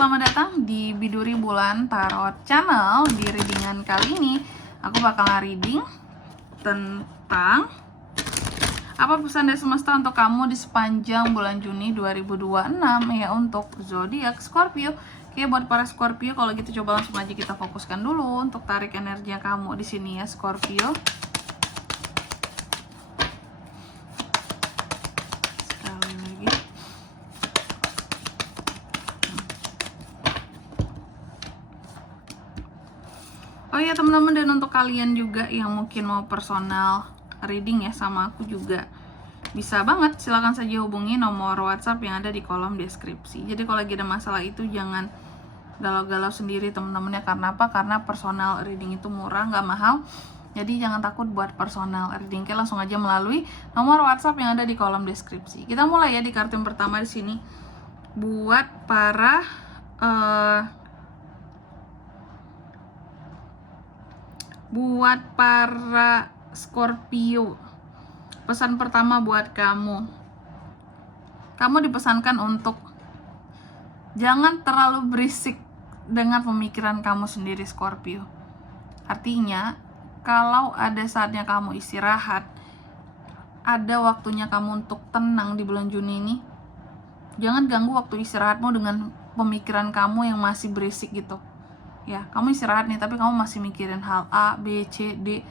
Selamat datang di Biduri Bulan Tarot Channel. Di readingan kali ini aku bakalan reading tentang apa pesan dari semesta untuk kamu di sepanjang bulan Juni 2026 ya, untuk zodiak Scorpio. Oke, buat para Scorpio, kalau gitu coba langsung aja kita fokuskan dulu untuk tarik energi kamu di sini ya, Scorpio. Oh ya teman-teman, dan untuk kalian juga yang mungkin mau personal reading ya sama aku juga, bisa banget, silahkan saja hubungi nomor WhatsApp yang ada di kolom deskripsi. Jadi kalau lagi ada masalah itu jangan galau-galau sendiri teman-teman ya. Karena apa? Karena personal reading itu murah, nggak mahal. Jadi jangan takut buat personal reading, langsung aja melalui nomor WhatsApp yang ada di kolom deskripsi. Kita mulai ya di kartu yang pertama di sini. Buat para Scorpio, pesan pertama buat kamu. Kamu dipesankan untuk jangan terlalu berisik dengan pemikiran kamu sendiri, Scorpio. Artinya, kalau ada saatnya kamu istirahat, ada waktunya kamu untuk tenang di bulan Juni ini, jangan ganggu waktu istirahatmu dengan pemikiran kamu yang masih berisik gitu. Ya, kamu istirahat nih, tapi kamu masih mikirin hal A, B, C, D,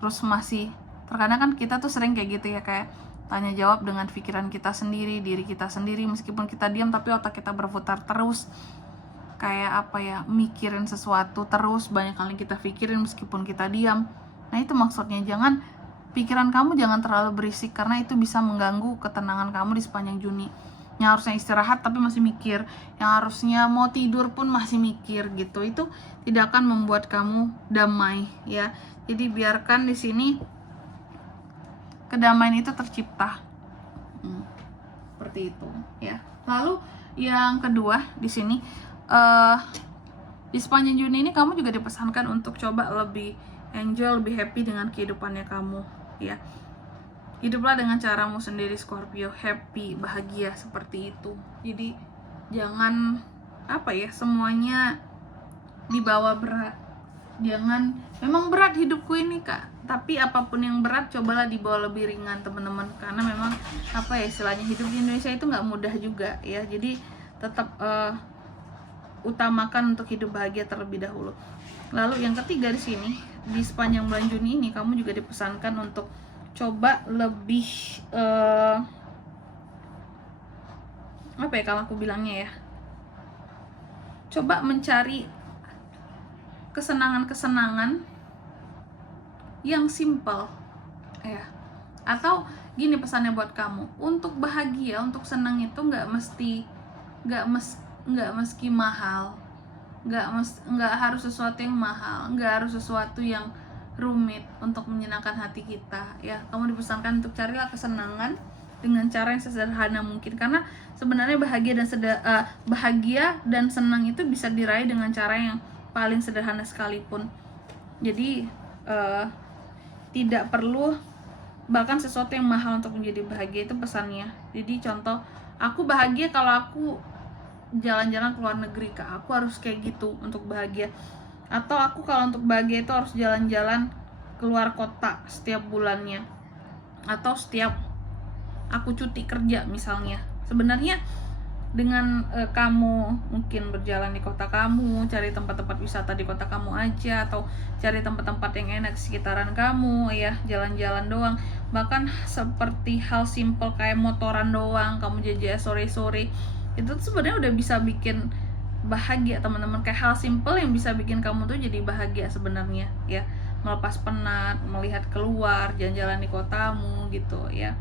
terus masih, terkadang kan kita tuh sering kayak gitu ya, kayak tanya jawab dengan pikiran kita sendiri, diri kita sendiri, meskipun kita diam tapi otak kita berputar terus, kayak apa ya, mikirin sesuatu terus, banyak kali kita pikirin meskipun kita diam. Nah itu maksudnya, pikiran kamu jangan terlalu berisik, karena itu bisa mengganggu ketenangan kamu di sepanjang Juni. Yang harusnya istirahat tapi masih mikir, yang harusnya mau tidur pun masih mikir gitu, itu tidak akan membuat kamu damai ya. Jadi biarkan di sini kedamaian itu tercipta, seperti itu ya. Lalu yang kedua di sini, di sepanjang Juni ini kamu juga dipesankan untuk coba lebih enjoy, lebih happy dengan kehidupannya kamu ya. Hiduplah dengan caramu sendiri, Scorpio, happy, bahagia, seperti itu. Jadi jangan apa ya, semuanya dibawa berat. Jangan, memang berat hidupku ini kak, tapi apapun yang berat cobalah dibawa lebih ringan teman-teman. Karena memang apa ya istilahnya, hidup di Indonesia itu nggak mudah juga ya. Jadi tetap utamakan untuk hidup bahagia terlebih dahulu. Lalu yang ketiga di sini, di sepanjang bulan Juni ini kamu juga dipesankan untuk coba lebih apa ya kalau aku bilangnya ya, coba mencari kesenangan-kesenangan yang simple ya. Atau gini pesannya buat kamu, untuk bahagia, untuk senang itu nggak meski mahal, nggak harus sesuatu yang mahal, nggak harus sesuatu yang rumit untuk menyenangkan hati kita ya. Kamu dipesankan untuk carilah kesenangan dengan cara yang sederhana mungkin, karena sebenarnya bahagia dan senang itu bisa diraih dengan cara yang paling sederhana sekalipun. Jadi tidak perlu bahkan sesuatu yang mahal untuk menjadi bahagia, itu pesannya. Jadi contoh, aku bahagia kalau aku jalan-jalan ke luar negeri kak, aku harus kayak gitu untuk bahagia. Atau aku kalau untuk bahagia itu harus jalan-jalan keluar kota setiap bulannya, atau setiap aku cuti kerja misalnya. Sebenarnya dengan kamu mungkin berjalan di kota kamu, cari tempat-tempat wisata di kota kamu aja, atau cari tempat-tempat yang enak di sekitaran kamu ya, jalan-jalan doang. Bahkan seperti hal simple kayak motoran doang, kamu jajah sore-sore, itu tuh sebenarnya udah bisa bikin bahagia teman-teman. Kayak hal simple yang bisa bikin kamu tuh jadi bahagia sebenarnya ya, melepas penat, melihat keluar, jalan-jalan di kotamu gitu ya.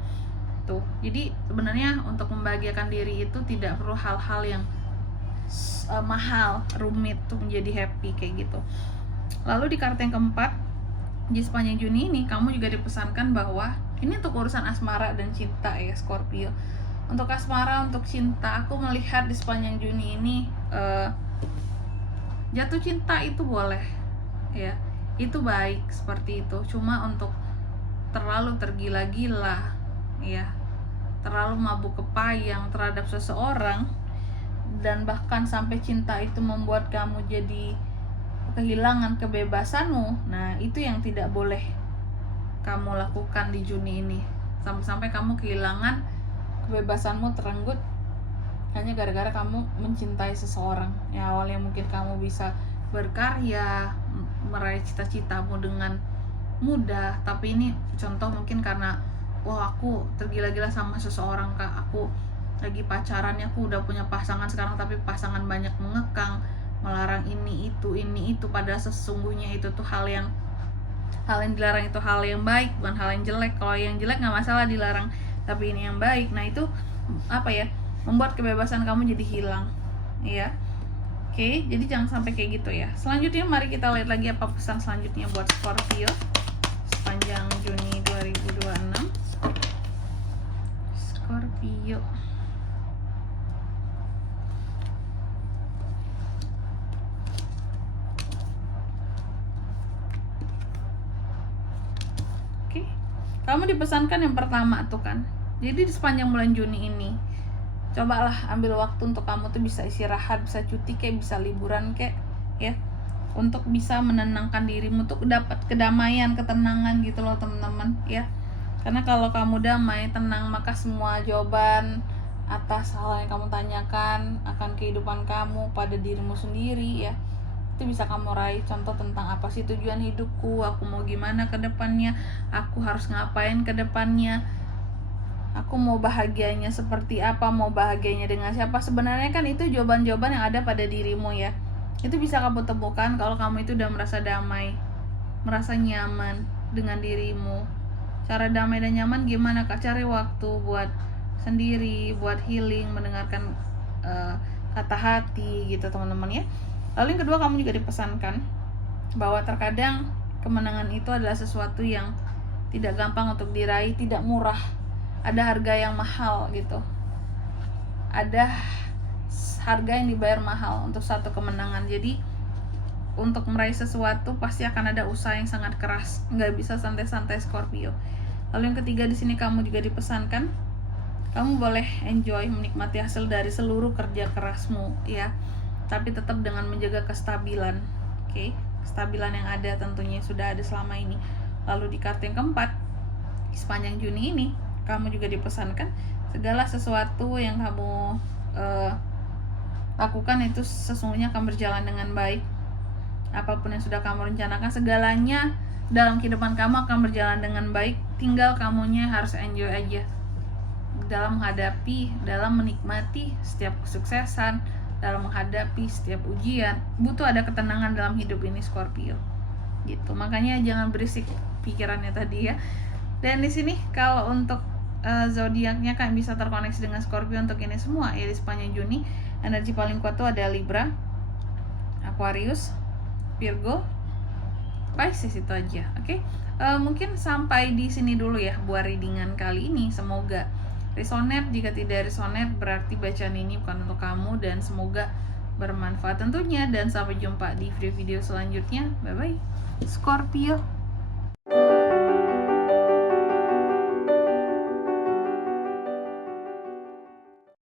Tuh, jadi sebenarnya untuk membahagiakan diri itu tidak perlu hal-hal yang mahal, rumit tuh menjadi happy kayak gitu. Lalu di kartu yang keempat, di sepanjang Juni ini kamu juga dipesankan bahwa ini untuk urusan asmara dan cinta ya, Scorpio. Untuk asmara, untuk cinta, aku melihat di sepanjang Juni ini jatuh cinta itu boleh ya, itu baik seperti itu. Cuma untuk terlalu tergila-gila ya, terlalu mabuk kepayang terhadap seseorang dan bahkan sampai cinta itu membuat kamu jadi kehilangan kebebasanmu, nah itu yang tidak boleh kamu lakukan di Juni ini. Sampai-sampai kamu kehilangan kebebasanmu terenggut hanya gara-gara kamu mencintai seseorang. Ya awalnya mungkin kamu bisa berkarya, meraih cita-citamu dengan mudah, tapi ini contoh mungkin karena wah aku tergila-gila sama seseorang Kak, aku lagi pacarannya, aku udah punya pasangan sekarang, tapi pasangan banyak mengekang, melarang ini itu, padahal sesungguhnya itu tuh hal yang dilarang itu hal yang baik, bukan hal yang jelek. Kalau yang jelek nggak masalah dilarang, tapi ini yang baik. Nah itu apa ya, membuat kebebasan kamu jadi hilang, ya. Oke, jadi jangan sampai kayak gitu ya. Selanjutnya mari kita lihat lagi apa pesan selanjutnya buat Scorpio sepanjang Juni 2026. Scorpio. Oke. Kamu dipesankan yang pertama tuh kan. Jadi di sepanjang bulan Juni ini, cobalah ambil waktu untuk kamu tuh bisa istirahat, bisa cuti kayak, bisa liburan kayak, ya. Untuk bisa menenangkan dirimu, untuk dapat kedamaian, ketenangan gitu loh teman-teman, ya. Karena kalau kamu damai, tenang, maka semua jawaban atas hal yang kamu tanyakan akan kehidupan kamu pada dirimu sendiri, ya, itu bisa kamu raih. Contoh tentang apa sih tujuan hidupku, aku mau gimana ke depannya, aku harus ngapain ke depannya, aku mau bahagianya seperti apa, mau bahagianya dengan siapa. Sebenarnya kan itu jawaban-jawaban yang ada pada dirimu, ya. Itu bisa kamu temukan kalau kamu itu udah merasa damai, merasa nyaman dengan dirimu. Cara damai dan nyaman gimana Kak? Cari waktu buat sendiri, buat healing, mendengarkan kata hati gitu teman-teman, ya. Lalu yang kedua, kamu juga dipesankan bahwa terkadang kemenangan itu adalah sesuatu yang tidak gampang untuk diraih, tidak murah, ada harga yang mahal gitu, ada harga yang dibayar mahal untuk satu kemenangan. Jadi untuk meraih sesuatu pasti akan ada usaha yang sangat keras, nggak bisa santai-santai Scorpio. Lalu yang ketiga, di sini kamu juga dipesankan kamu boleh enjoy, menikmati hasil dari seluruh kerja kerasmu, ya, tapi tetap dengan menjaga kestabilan. Oke, kestabilan yang ada tentunya sudah ada selama ini. Lalu di kartu yang keempat, di sepanjang Juni ini kamu juga dipesankan segala sesuatu yang kamu lakukan itu sesungguhnya akan berjalan dengan baik. Apapun yang sudah kamu rencanakan, segalanya dalam kehidupan kamu akan berjalan dengan baik. Tinggal kamunya harus enjoy aja dalam menghadapi, dalam menikmati setiap kesuksesan, dalam menghadapi setiap ujian. Butuh ada ketenangan dalam hidup ini Scorpio, gitu. Makanya jangan berisik pikirannya tadi, ya. Dan di sini kalau untuk zodiaknya kan bisa terkoneksi dengan Scorpio untuk ini semua, ya. Di sepanjang Juni energi paling kuat tuh ada Libra, Aquarius, Virgo, Pisces, itu aja. Oke. Mungkin sampai di sini dulu ya buat readingan kali ini. Semoga resonate. Jika tidak resonate berarti bacaan ini bukan untuk kamu, dan semoga bermanfaat tentunya. Dan sampai jumpa di video-video selanjutnya. Bye bye Scorpio.